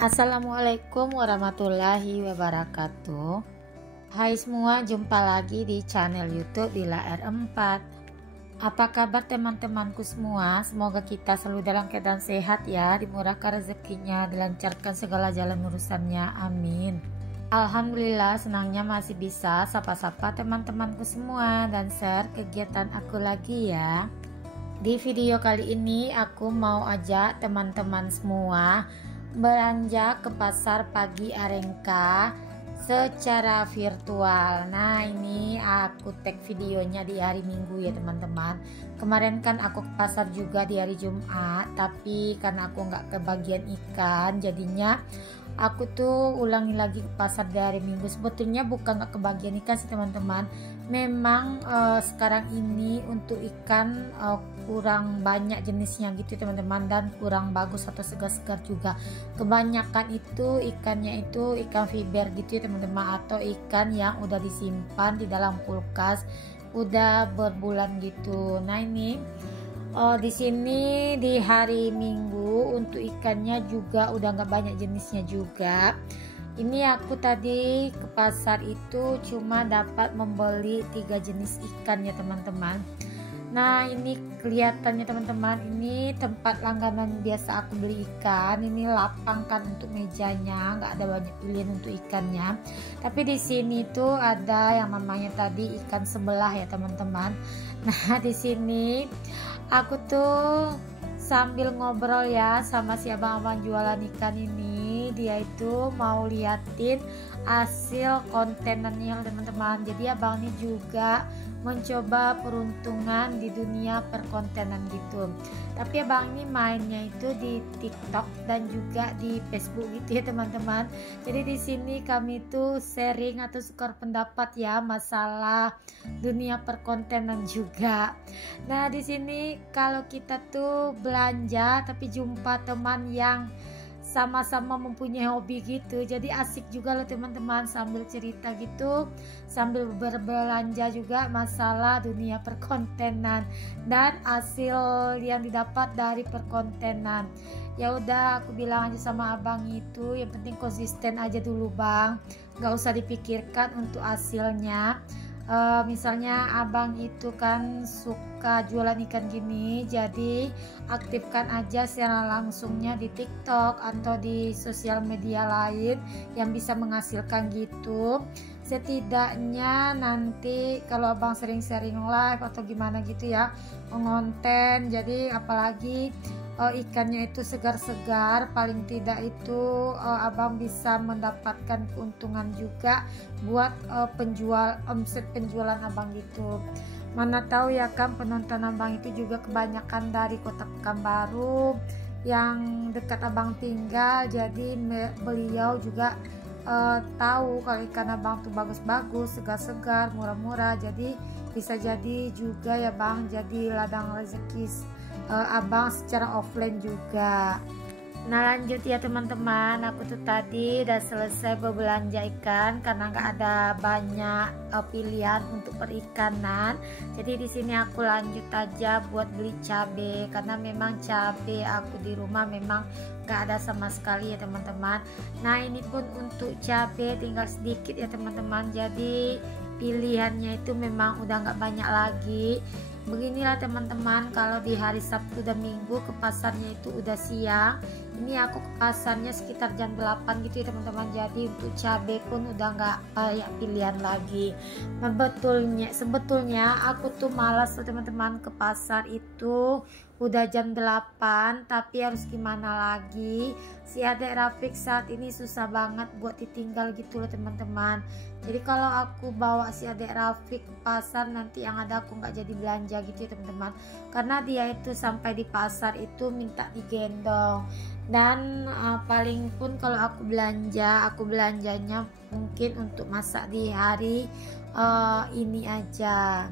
Assalamualaikum warahmatullahi wabarakatuh. Hai semua, jumpa lagi di channel YouTube Dila R4. Apa kabar teman-temanku semua? Semoga kita selalu dalam keadaan sehat ya, dimurahkan rezekinya, dilancarkan segala jalan urusannya, amin. Alhamdulillah, senangnya masih bisa sapa-sapa teman-temanku semua dan share kegiatan aku lagi ya. Di video kali ini aku mau ajak teman-teman semua belanja ke pasar pagi Arengka secara virtual. Nah, ini aku tag videonya di hari Minggu ya teman-teman. Kemarin kan aku ke pasar juga di hari Jumat, tapi karena aku nggak kebagian ikan, jadinya aku tuh ulangi lagi ke pasar di hari Minggu. Sebetulnya bukan nggak kebagian ikan sih teman-teman, memang sekarang ini untuk ikan kurang banyak jenisnya gitu teman-teman, dan kurang bagus atau segar-segar juga. Kebanyakan itu ikannya itu ikan fiber gitu ya teman-teman, atau ikan yang udah disimpan di dalam kulkas udah berbulan gitu. Nah, ini di sini di hari Minggu untuk ikannya juga udah nggak banyak jenisnya juga. Ini aku tadi ke pasar itu cuma dapat membeli 3 jenis ikan ya teman-teman. Nah, ini kelihatannya teman-teman, ini tempat langganan biasa aku beli ikan. Ini lapang kan untuk mejanya, nggak ada banyak pilihan untuk ikannya. Tapi di sini tuh ada yang namanya tadi ikan sebelah ya teman-teman. Nah, di sini aku tuh sambil ngobrol ya sama si abang-abang jualan ikan ini. Dia itu mau liatin hasil kontenannya teman-teman. Jadi abang ini juga mencoba peruntungan di dunia perkontenan gitu. Tapi abang ini mainnya itu di TikTok dan juga di Facebook gitu ya teman-teman. Jadi di sini kami tuh sharing atau tukar pendapat ya masalah dunia perkontenan juga. Nah, di sini kalau kita tuh belanja tapi jumpa teman yang sama-sama mempunyai hobi gitu, jadi asik juga loh teman-teman, sambil cerita gitu, sambil berbelanja juga masalah dunia perkontenan dan hasil yang didapat dari perkontenan. Ya udah, aku bilang aja sama abang itu, yang penting konsisten aja dulu bang, nggak usah dipikirkan untuk hasilnya. Misalnya abang itu kan suka jualan ikan gini, jadi aktifkan aja secara langsungnya di TikTok atau di sosial media lain yang bisa menghasilkan gitu. Setidaknya nanti kalau abang sering-sering live atau gimana gitu ya, mengonten, jadi apalagi ikannya itu segar-segar, paling tidak itu abang bisa mendapatkan keuntungan juga buat omset penjualan abang gitu. Mana tahu ya kan, penonton abang itu juga kebanyakan dari Kota Pekanbaru yang dekat abang tinggal, jadi beliau juga tahu kalau ikan abang tuh bagus-bagus, segar-segar, murah-murah, jadi bisa jadi juga ya bang, jadi ladang rezeki abang secara offline juga. Nah, lanjut ya teman-teman, aku tuh tadi udah selesai berbelanja ikan karena nggak ada banyak pilihan untuk perikanan. Jadi di sini aku lanjut aja buat beli cabai karena memang cabai aku di rumah memang nggak ada sama sekali ya teman-teman. Nah, ini pun untuk cabai tinggal sedikit ya teman-teman. Jadi pilihannya itu memang udah nggak banyak lagi. Beginilah teman-teman, kalau di hari Sabtu dan Minggu ke pasarnya itu udah siang. Ini aku ke pasarnya sekitar jam 8 gitu ya teman-teman. Jadi untuk cabai pun udah nggak banyak pilihan lagi. Nah, sebetulnya aku tuh malas tuh teman-teman ke pasar itu udah jam 8, tapi harus gimana lagi, si adek Rafiq saat ini susah banget buat ditinggal gitu loh teman-teman. Jadi kalau aku bawa si adek Rafiq ke pasar, nanti yang ada aku nggak jadi belanja gitu ya teman-teman, karena dia itu sampai di pasar itu minta digendong. Dan paling pun kalau aku belanjanya mungkin untuk masak di hari ini aja.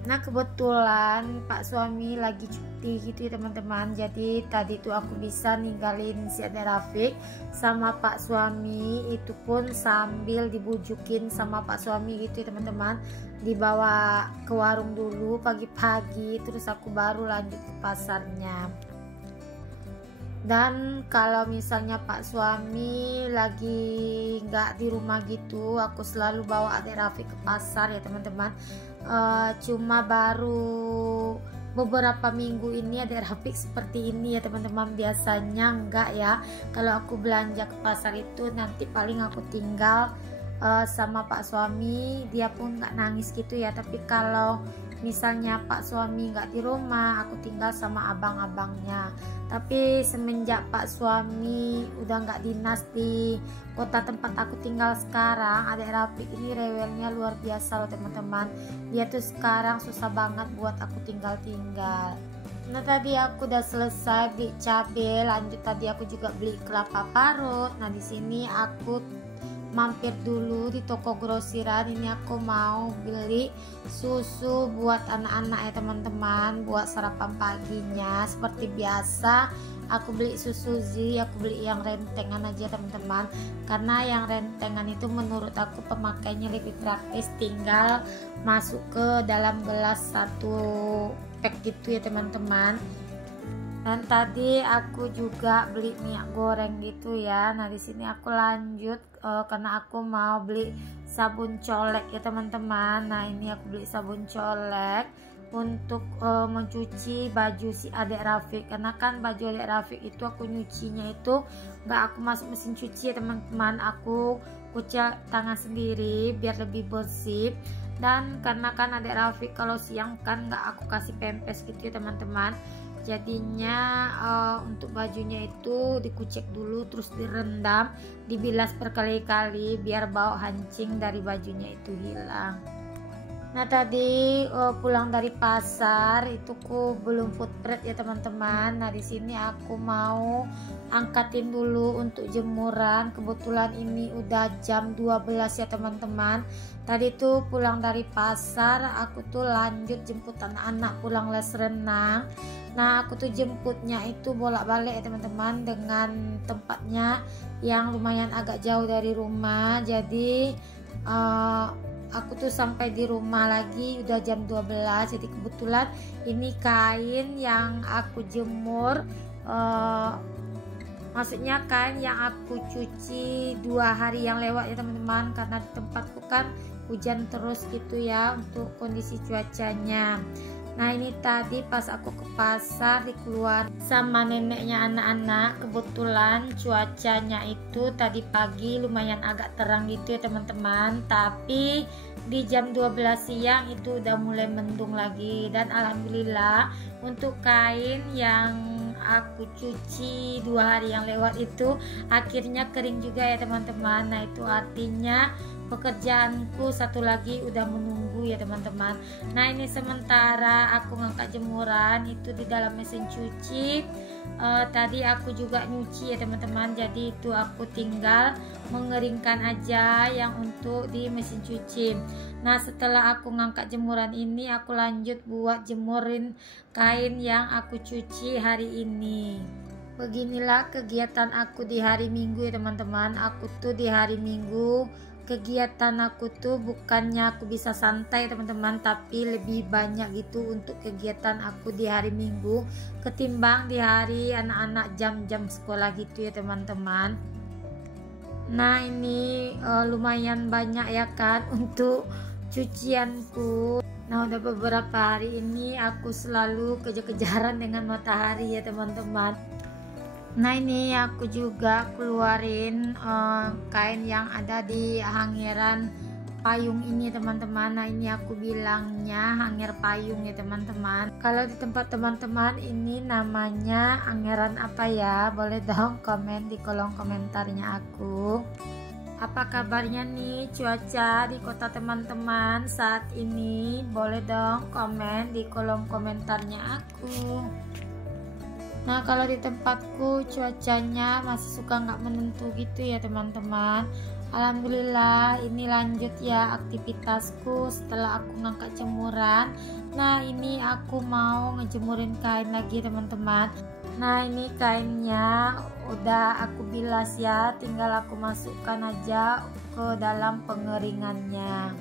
Nah, kebetulan Pak suami lagi cuti gitu ya teman-teman, jadi tadi tuh aku bisa ninggalin si adek Rafiq sama Pak suami, itu pun sambil dibujukin sama Pak suami gitu ya teman-teman, dibawa ke warung dulu pagi-pagi, terus aku baru lanjut ke pasarnya. Dan kalau misalnya Pak suami lagi nggak di rumah gitu, aku selalu bawa adik Rafiq ke pasar ya teman-teman. Cuma baru beberapa minggu ini adik Rafiq seperti ini ya teman-teman. Biasanya enggak ya, kalau aku belanja ke pasar itu nanti paling aku tinggal sama Pak suami, dia pun nggak nangis gitu ya. Tapi kalau misalnya Pak suami nggak di rumah, aku tinggal sama abang-abangnya. Tapi semenjak Pak suami udah nggak dinas di kota tempat aku tinggal sekarang, adik Rafiq ini rewelnya luar biasa loh teman-teman. Dia tuh sekarang susah banget buat aku tinggal-tinggal. Nah tadi aku udah selesai beli cabai, lanjut tadi aku juga beli kelapa parut. Nah di sini aku mampir dulu di toko grosiran. Ini aku mau beli susu buat anak-anak ya teman-teman, buat sarapan paginya. Seperti biasa aku beli susu Zee, aku beli yang rentengan aja teman-teman, karena yang rentengan itu menurut aku pemakainya lebih praktis, tinggal masuk ke dalam gelas satu pack gitu ya teman-teman. Dan tadi aku juga beli minyak goreng gitu ya. Nah di sini aku lanjut karena aku mau beli sabun colek ya teman-teman. Nah ini aku beli sabun colek untuk mencuci baju si adik Rafiq, karena kan baju adik Rafiq itu aku nyucinya itu nggak aku masuk mesin cuci ya teman-teman. Aku kucek tangan sendiri biar lebih bersih. Dan karena kan adik Rafiq kalau siang kan nggak aku kasih pempes gitu ya teman-teman, jadinya untuk bajunya itu dikucek dulu, terus direndam, dibilas berkali-kali biar bau hancing dari bajunya itu hilang. Nah tadi pulang dari pasar itu ku belum food prep ya teman-teman. Nah di sini aku mau angkatin dulu untuk jemuran. Kebetulan ini udah jam 12 ya teman-teman. Tadi tuh pulang dari pasar, aku tuh lanjut jemput anak-anak pulang les renang. Nah aku tuh jemputnya itu bolak-balik ya teman-teman, dengan tempatnya yang lumayan agak jauh dari rumah. Jadi aku tuh sampai di rumah lagi udah jam 12. Jadi kebetulan ini kain yang aku jemur, maksudnya kain yang aku cuci 2 hari yang lewat ya teman-teman, karena di tempatku kan hujan terus gitu ya untuk kondisi cuacanya. Nah ini tadi pas aku ke pasar dikeluar sama neneknya anak-anak, kebetulan cuacanya itu tadi pagi lumayan agak terang gitu ya teman-teman, tapi di jam 12 siang itu udah mulai mendung lagi. Dan alhamdulillah untuk kain yang aku cuci 2 hari yang lewat itu akhirnya kering juga ya teman-teman. Nah itu artinya pekerjaanku satu lagi udah menunggu ya teman-teman. Nah ini sementara aku ngangkat jemuran itu di dalam mesin cuci. Tadi aku juga nyuci ya teman-teman, jadi itu aku tinggal mengeringkan aja yang untuk di mesin cuci. Nah setelah aku ngangkat jemuran ini, aku lanjut buat jemurin kain yang aku cuci hari ini. Beginilah kegiatan aku di hari Minggu ya teman-teman. Aku tuh di hari Minggu kegiatan aku tuh bukannya aku bisa santai teman-teman, tapi lebih banyak gitu untuk kegiatan aku di hari Minggu ketimbang di hari anak-anak jam-jam sekolah gitu ya teman-teman. Nah ini lumayan banyak ya kan untuk cucianku. Nah udah beberapa hari ini aku selalu kejar-kejaran dengan matahari ya teman-teman. Nah ini aku juga keluarin kain yang ada di hangeran payung ini teman-teman. Nah ini aku bilangnya hanger payung ya teman-teman. Kalau di tempat teman-teman ini namanya hangeran apa ya? Boleh dong komen di kolom komentarnya aku. Apa kabarnya nih cuaca di kota teman-teman saat ini? Boleh dong komen di kolom komentarnya aku. Nah kalau di tempatku cuacanya masih suka nggak menentu gitu ya teman-teman. Alhamdulillah ini lanjut ya aktivitasku setelah aku ngangkat jemuran. Nah ini aku mau ngejemurin kain lagi teman-teman. Nah ini kainnya udah aku bilas ya, tinggal aku masukkan aja ke dalam pengeringannya.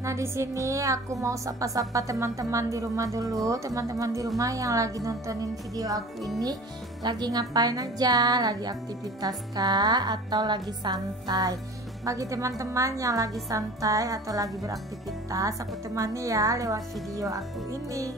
Nah, di sini aku mau sapa-sapa teman-teman di rumah dulu. Teman-teman di rumah yang lagi nontonin video aku ini lagi ngapain aja? Lagi aktivitas kah atau lagi santai? Bagi teman-teman yang lagi santai atau lagi beraktivitas, aku temani ya lewat video aku ini.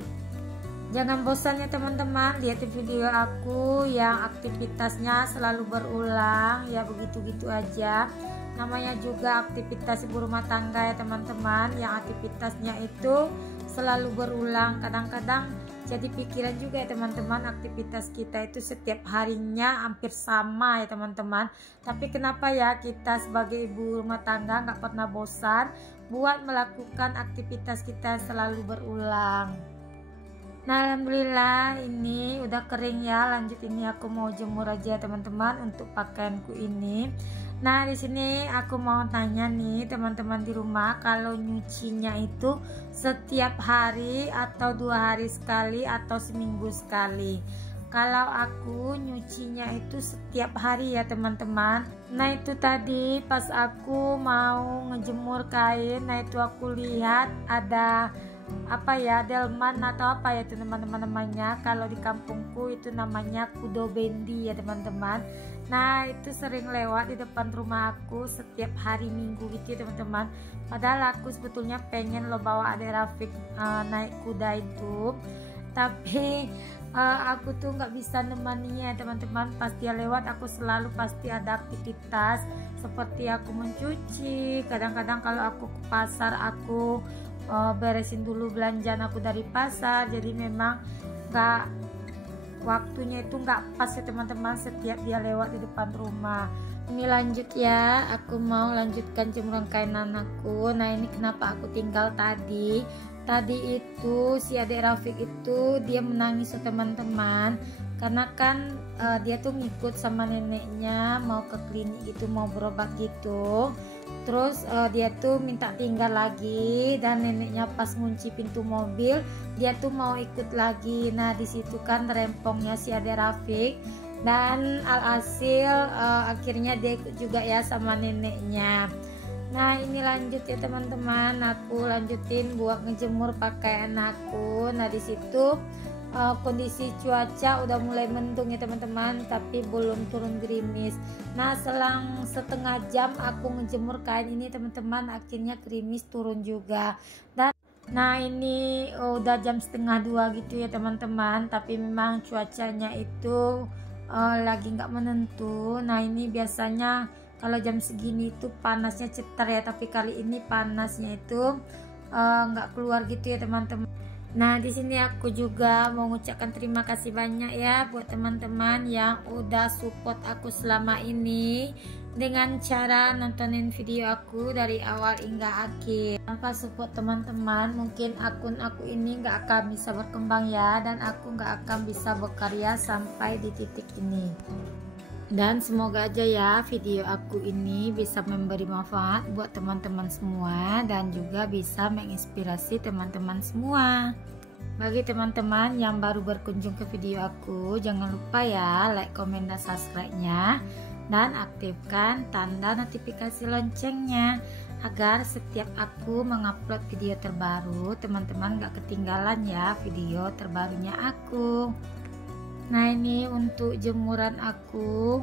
Jangan bosan ya teman-teman, lihat video aku yang aktivitasnya selalu berulang ya, begitu-gitu aja. Namanya juga aktivitas ibu rumah tangga ya teman-teman, yang aktivitasnya itu selalu berulang. Kadang-kadang jadi pikiran juga ya teman-teman, aktivitas kita itu setiap harinya hampir sama ya teman-teman. Tapi kenapa ya kita sebagai ibu rumah tangga nggak pernah bosan buat melakukan aktivitas kita selalu berulang. Nah, alhamdulillah ini udah kering ya. Lanjut, ini aku mau jemur aja teman-teman untuk pakaianku ini. Nah, di sini aku mau tanya nih teman-teman di rumah, kalau nyucinya itu setiap hari atau 2 hari sekali atau seminggu sekali? Kalau aku nyucinya itu setiap hari ya teman-teman. Nah, itu tadi pas aku mau ngejemur kain, nah itu aku lihat ada apa ya, delman atau apa ya itu teman-teman namanya. Kalau di kampungku itu namanya kudo bendi ya teman-teman. Nah, itu sering lewat di depan rumah aku setiap hari Minggu gitu ya teman-teman. Padahal aku sebetulnya pengen lo bawa adik Rafiq naik kuda itu, tapi aku tuh nggak bisa nemaninya teman-teman. Pas dia lewat aku selalu pasti ada aktivitas seperti aku mencuci. Kadang-kadang kalau aku ke pasar aku beresin dulu belanjaan aku dari pasar, jadi memang nggak, waktunya itu nggak pas ya teman-teman setiap dia lewat di depan rumah. Ini lanjut ya, aku mau lanjutkan jemuran kain anakku. Nah, ini kenapa aku tinggal tadi itu si adik Rafiq itu dia menangis ya teman-teman, karena kan dia tuh ngikut sama neneknya mau ke klinik gitu, mau berobat gitu. Terus dia tuh minta tinggal lagi, dan neneknya pas ngunci pintu mobil dia tuh mau ikut lagi. Nah, di situ kan rempongnya si adik Rafiq, dan alhasil akhirnya dia ikut juga ya sama neneknya. Nah, ini lanjut ya teman-teman, aku lanjutin buat ngejemur pakaian aku. Nah, di situ kondisi cuaca udah mulai mendung ya teman-teman, tapi belum turun gerimis. Nah, selang setengah jam aku ngejemur kain ini teman-teman, akhirnya gerimis turun juga. Dan nah, ini udah jam 1:30 gitu ya teman-teman, tapi memang cuacanya itu lagi nggak menentu. Nah, ini biasanya kalau jam segini itu panasnya cetar ya, tapi kali ini panasnya itu nggak keluar gitu ya teman-teman. Nah, di sini aku juga mau mengucapkan terima kasih banyak ya buat teman-teman yang udah support aku selama ini dengan cara nontonin video aku dari awal hingga akhir. Tanpa support teman-teman, mungkin akun aku ini nggak akan bisa berkembang ya, dan aku nggak akan bisa berkarya sampai di titik ini. Dan semoga aja ya video aku ini bisa memberi manfaat buat teman-teman semua, dan juga bisa menginspirasi teman-teman semua. Bagi teman-teman yang baru berkunjung ke video aku, jangan lupa ya like, komen, dan subscribe-nya, dan aktifkan tanda notifikasi loncengnya agar setiap aku mengupload video terbaru, teman-teman gak ketinggalan ya video terbarunya aku. Nah, ini untuk jemuran aku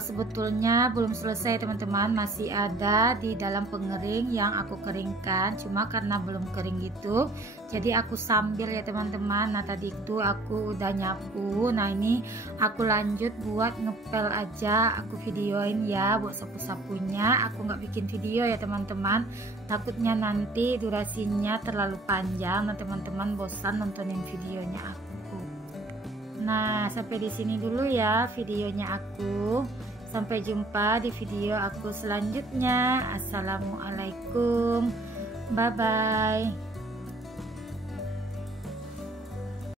sebetulnya belum selesai teman-teman, masih ada di dalam pengering yang aku keringkan, cuma karena belum kering gitu jadi aku sambil ya teman-teman. Nah, tadi itu aku udah nyapu. Nah, ini aku lanjut buat ngepel aja, aku videoin ya buat sapu-sapunya. Aku nggak bikin video ya teman-teman, takutnya nanti durasinya terlalu panjang, nah teman-teman bosan nontonin videonya aku. Nah, sampai di sini dulu ya videonya aku. Sampai jumpa di video aku selanjutnya. Assalamualaikum. Bye bye.